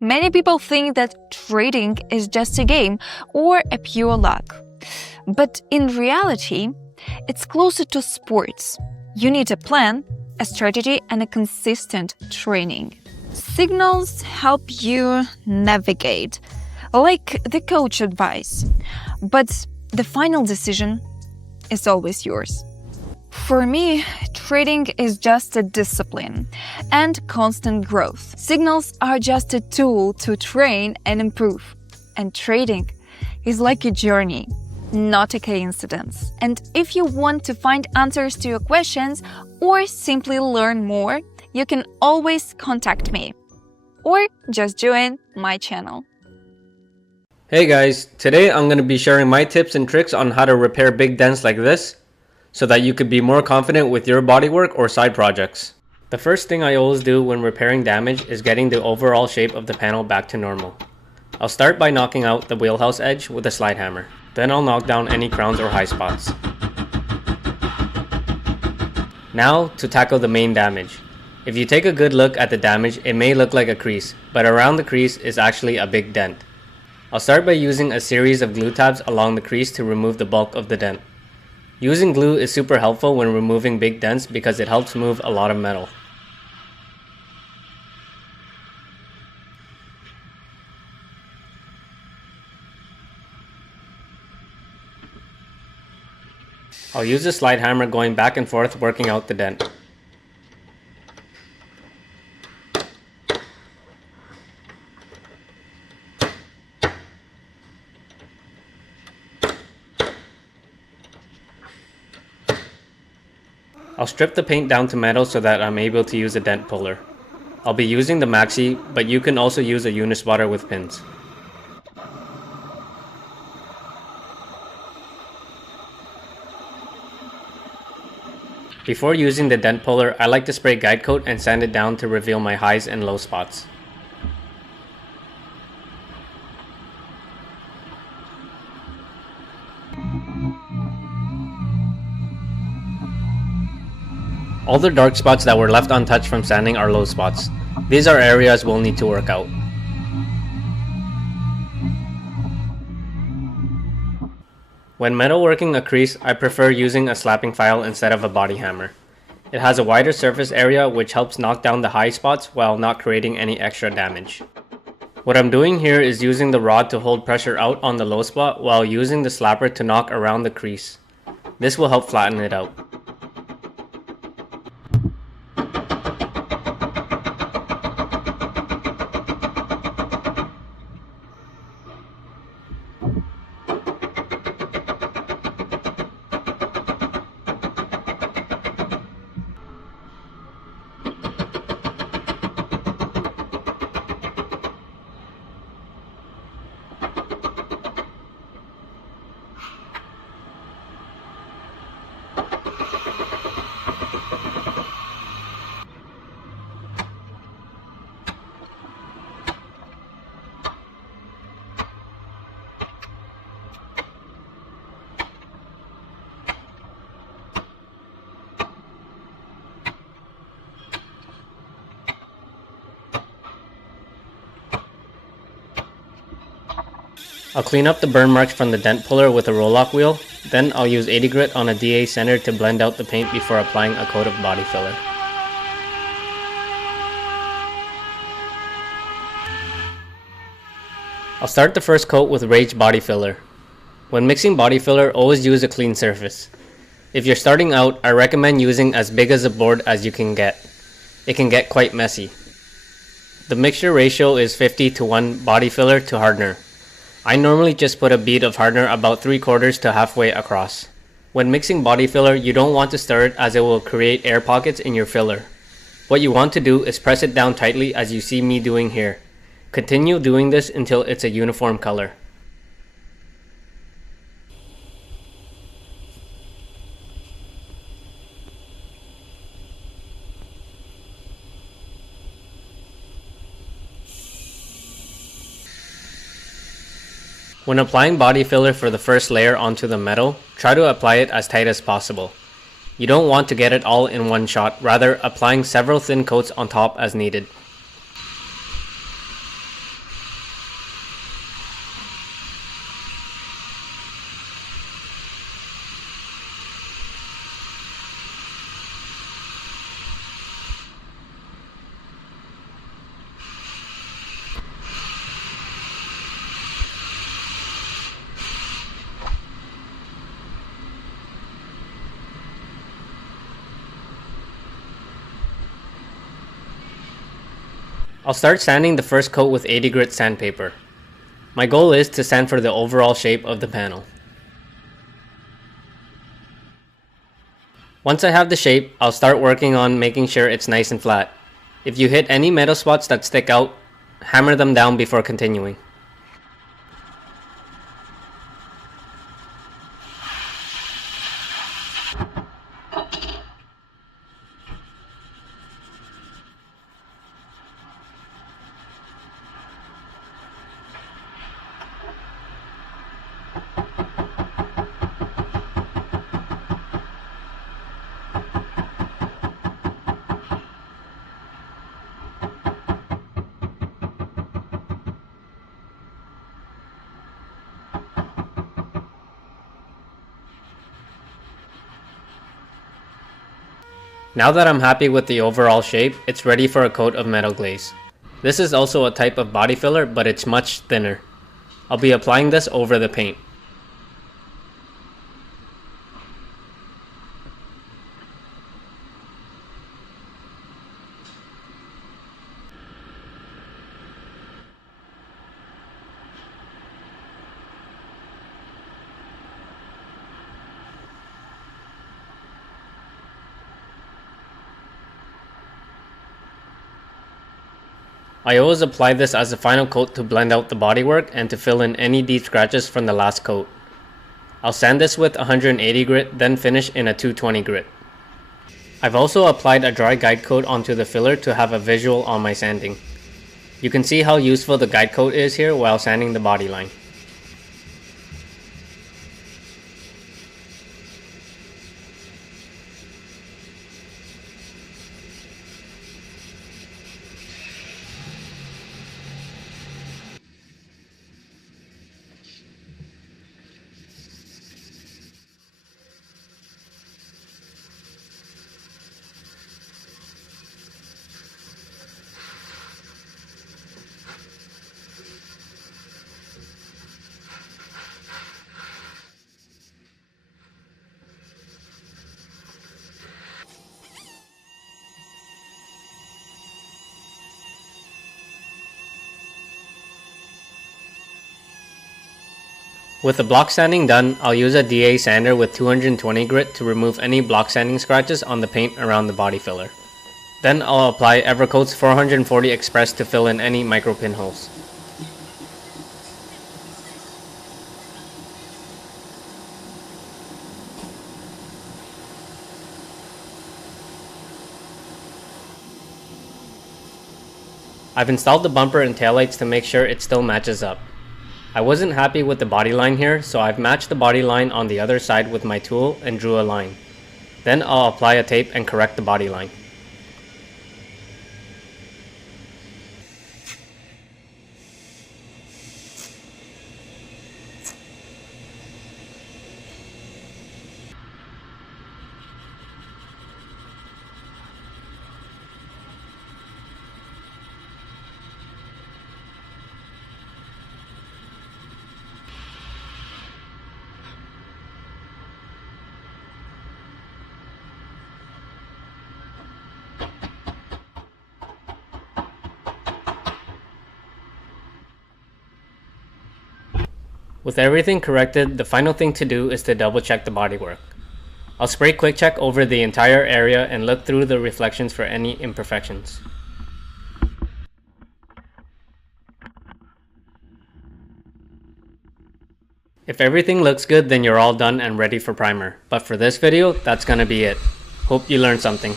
Many people think that trading is just a game or a pure luck. But in reality, it's closer to sports. You need a plan, a strategy, and a consistent training. Signals help you navigate, like the coach advice. But the final decision is always yours. For me, trading is just a discipline and constant growth. Signals are just a tool to train and improve. And trading is like a journey, not a coincidence. And if you want to find answers to your questions or simply learn more, you can always contact me or just join my channel. Hey guys, today I'm going to be sharing my tips and tricks on how to repair big dents like this so that you could be more confident with your bodywork or side projects. The first thing I always do when repairing damage is getting the overall shape of the panel back to normal. I'll start by knocking out the wheelhouse edge with a slide hammer. Then I'll knock down any crowns or high spots. Now to tackle the main damage. If you take a good look at the damage, it may look like a crease, but around the crease is actually a big dent. I'll start by using a series of glue tabs along the crease to remove the bulk of the dent. Using glue is super helpful when removing big dents because it helps move a lot of metal. I'll use the slide hammer going back and forth working out the dent. I'll strip the paint down to metal so that I'm able to use a dent puller. I'll be using the Maxi, but you can also use a Unispotter with pins. Before using the dent puller, I like to spray guide coat and sand it down to reveal my highs and low spots. All the dark spots that were left untouched from sanding are low spots. These are areas we'll need to work out. When metalworking a crease, I prefer using a slapping file instead of a body hammer. It has a wider surface area which helps knock down the high spots while not creating any extra damage. What I'm doing here is using the rod to hold pressure out on the low spot while using the slapper to knock around the crease. This will help flatten it out. I'll clean up the burn marks from the dent puller with a roll-lock wheel, then I'll use 80 grit on a DA center to blend out the paint before applying a coat of body filler. I'll start the first coat with Rage body filler. When mixing body filler, always use a clean surface. If you're starting out, I recommend using as big as a board as you can get. It can get quite messy. The mixture ratio is 50 to 1 body filler to hardener. I normally just put a bead of hardener about 3/4 to halfway across. When mixing body filler, you don't want to stir it as it will create air pockets in your filler. What you want to do is press it down tightly as you see me doing here. Continue doing this until it's a uniform color. When applying body filler for the first layer onto the metal, try to apply it as tight as possible. You don't want to get it all in one shot, rather applying several thin coats on top as needed. I'll start sanding the first coat with 80 grit sandpaper. My goal is to sand for the overall shape of the panel. Once I have the shape, I'll start working on making sure it's nice and flat. If you hit any metal spots that stick out, hammer them down before continuing. Now that I'm happy with the overall shape, it's ready for a coat of metal glaze. This is also a type of body filler, but it's much thinner. I'll be applying this over the paint. I always apply this as a final coat to blend out the bodywork and to fill in any deep scratches from the last coat. I'll sand this with 180 grit, then finish in a 220 grit. I've also applied a dry guide coat onto the filler to have a visual on my sanding. You can see how useful the guide coat is here while sanding the body line. With the block sanding done, I'll use a DA sander with 220 grit to remove any block sanding scratches on the paint around the body filler. Then I'll apply Evercoat's 440 Express to fill in any micro pinholes. I've installed the bumper and taillights to make sure it still matches up. I wasn't happy with the body line here, so I've matched the body line on the other side with my tool and drew a line. Then I'll apply a tape and correct the body line. With everything corrected, the final thing to do is to double check the bodywork. I'll spray quick check over the entire area and look through the reflections for any imperfections. If everything looks good, then you're all done and ready for primer. But for this video, that's gonna be it. Hope you learned something.